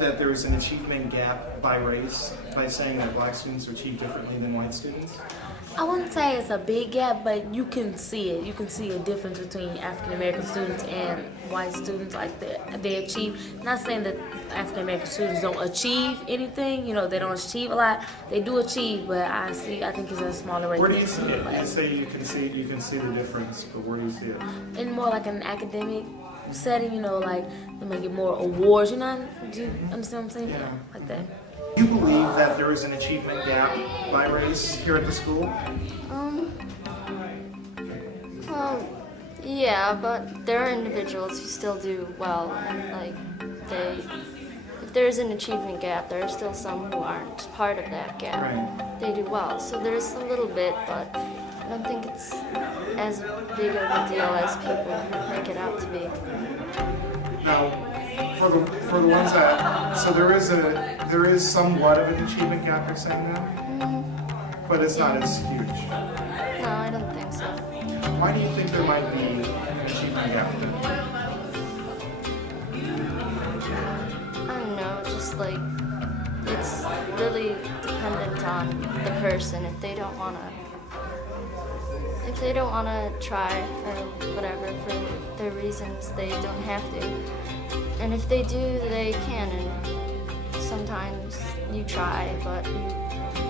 that there is an achievement gap by race by saying that black students achieve differently than white students? I wouldn't say it's a big gap, but you can see it. You can see a difference between African American students and white students. Like they achieve. Not saying that African American students don't achieve anything. You know, they don't achieve a lot. They do achieve, but I think it's a smaller rate. Where do you see it? You say you can see the difference, but where do you see it? In more like an academic setting. You know, like they may get more awards. You know, do you understand what I'm saying? Yeah. Like that. Do you believe that there is an achievement gap by race here at the school? Well, yeah, but there are individuals who still do well, and like if there is an achievement gap, there are still some who aren't part of that gap. Right. They do well, so there's a little bit, but I don't think it's as big of a deal as people make it out to be. Now, for the ones that, so there is somewhat of an achievement gap, you're saying that? But it's not as huge. No, I don't think so. Why do you think there might be an achievement gap? I don't know, just like, it's really dependent on the person. If they don't want to try or whatever for their reasons, they don't have to. And if they do, they can. And sometimes you try, but you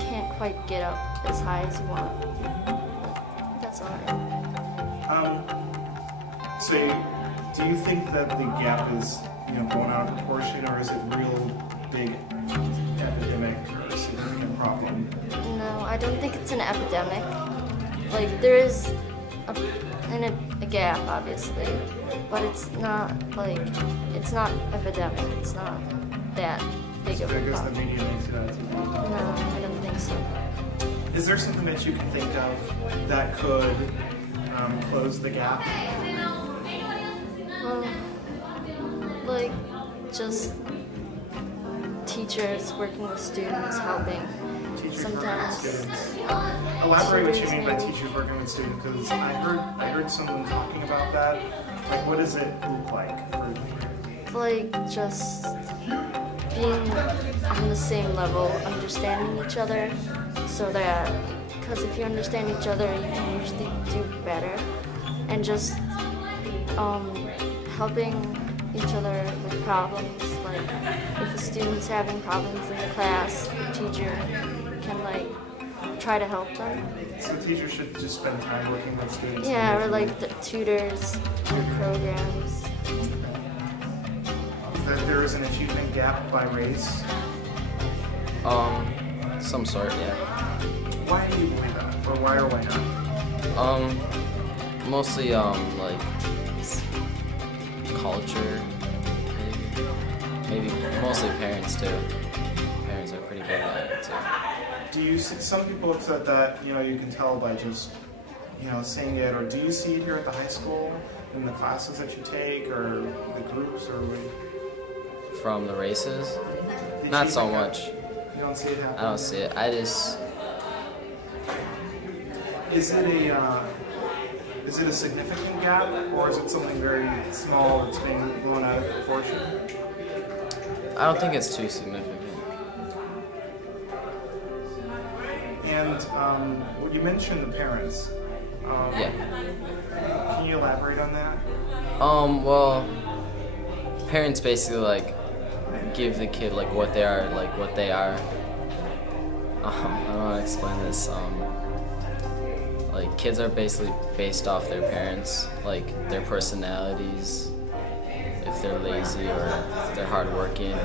can't quite get up as high as you want. But that's all right. So do you think that the gap is, blown out of proportion, or is it real big epidemic or significant problem? No, I don't think it's an epidemic. Like, there is a gap, obviously, but it's not epidemic. It's not that big of a Because the problem. media makes it out to be. No, I don't think so. Is there something that you can think of that could close the gap? Like, just teachers working with students, helping. Teachers Sometimes. working with students. Elaborate what you mean by Maybe. teachers working with students, because I heard someone talking about that. Like, what does it look like? Like, just being on the same level, understanding each other, so that, because if you understand each other, you can usually do better, and just helping each other with problems. Like, if a student's having problems in the class, the teacher can, like, try to help them. So teachers should just spend time working with students? Yeah, or like the tutors, or programs. That there is an achievement gap by race? Some sort, yeah. Why do you believe that? Or why not? Mostly, like, culture, maybe mostly parents, too. Parents are pretty big at it, too. Do you see, some people have said that, you can tell by just, seeing it, or do you see it here at the high school, in the classes that you take, or the groups, or From the races? the Not so achievement much. gap? You don't see it happening? I don't see it. I just, Is it a significant gap, or is it something very small that's being blown out of proportion? I don't think it's too significant. And you mentioned the parents. Yeah. Can you elaborate on that? Well, parents basically, like, give the kid, like, what they are. I don't know how to explain this. Like, kids are basically based off their parents, like, their personalities, if they're lazy or if they're hardworking.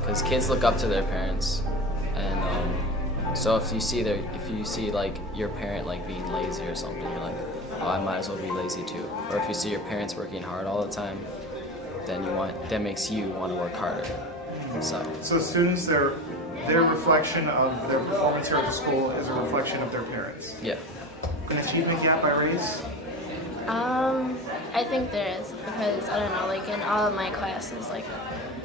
Because kids look up to their parents, and so if you see like your parent like being lazy or something, you're like, oh, I might as well be lazy too. Or if you see your parents working hard all the time, then that makes you want to work harder. So students, their reflection of their performance here at the school is a reflection of their parents. Yeah. An achievement gap by race? I think there is, because I don't know, like in all of my classes, like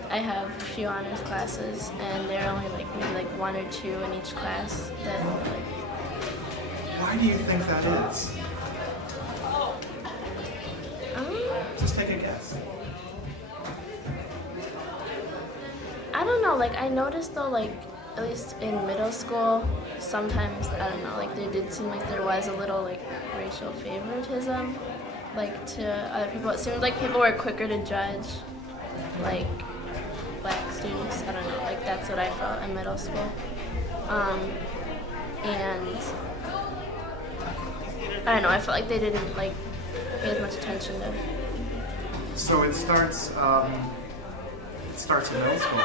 I have a few honors classes, and there are only like maybe like one or two in each class that like. Why do you think that is? Just take a guess. I don't know, like I noticed though, like at least in middle school, sometimes, I don't know, like there did seem like there was a little like racial favoritism, like to other people. It seemed like people were quicker to judge, like black students. I don't know, like that's what I felt in middle school. And I don't know, I felt like they didn't like pay as much attention to. So it starts in middle school.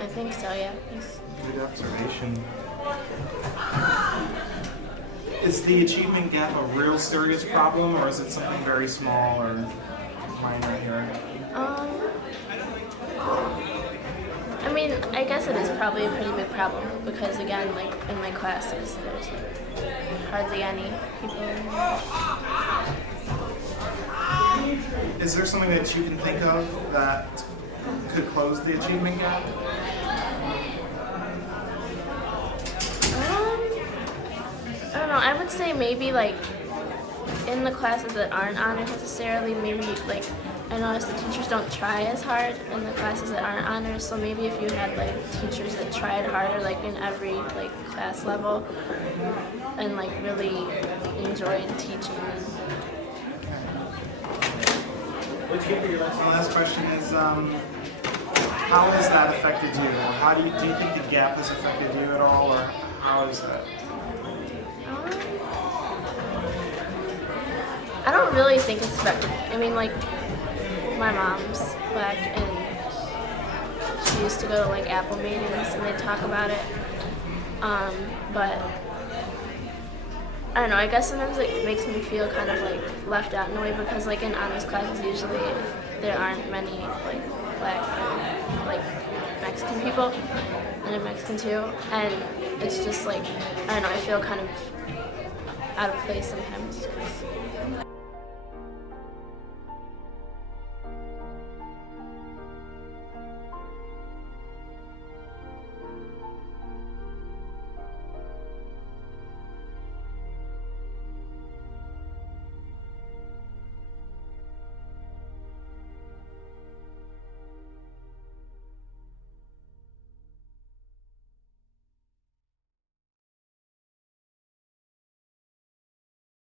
I think so, yeah. Yes. Good observation. Is the achievement gap a real serious problem, or is it something very small or minor here? I mean, I guess it is probably a pretty big problem because, again, like in my classes, there's hardly any people. Is there something that you can think of that could close the achievement gap? I don't know. I would say maybe like in the classes that aren't honors necessarily, maybe like I noticed the teachers don't try as hard in the classes that aren't honors. So maybe if you had like teachers that tried harder, like in every like class level, and like really enjoyed teaching. The last question is, how has that affected you? How do you think the gap has affected you at all, or how is that? I don't really think it's affected. I mean, like my mom's black, and she used to go to like Apple meetings, and they talk about it. But I don't know, I guess sometimes it makes me feel kind of like left out in a way because like in honors classes usually there aren't many like black and like Mexican people, and I'm Mexican too, and it's just like, I don't know, I feel kind of out of place sometimes.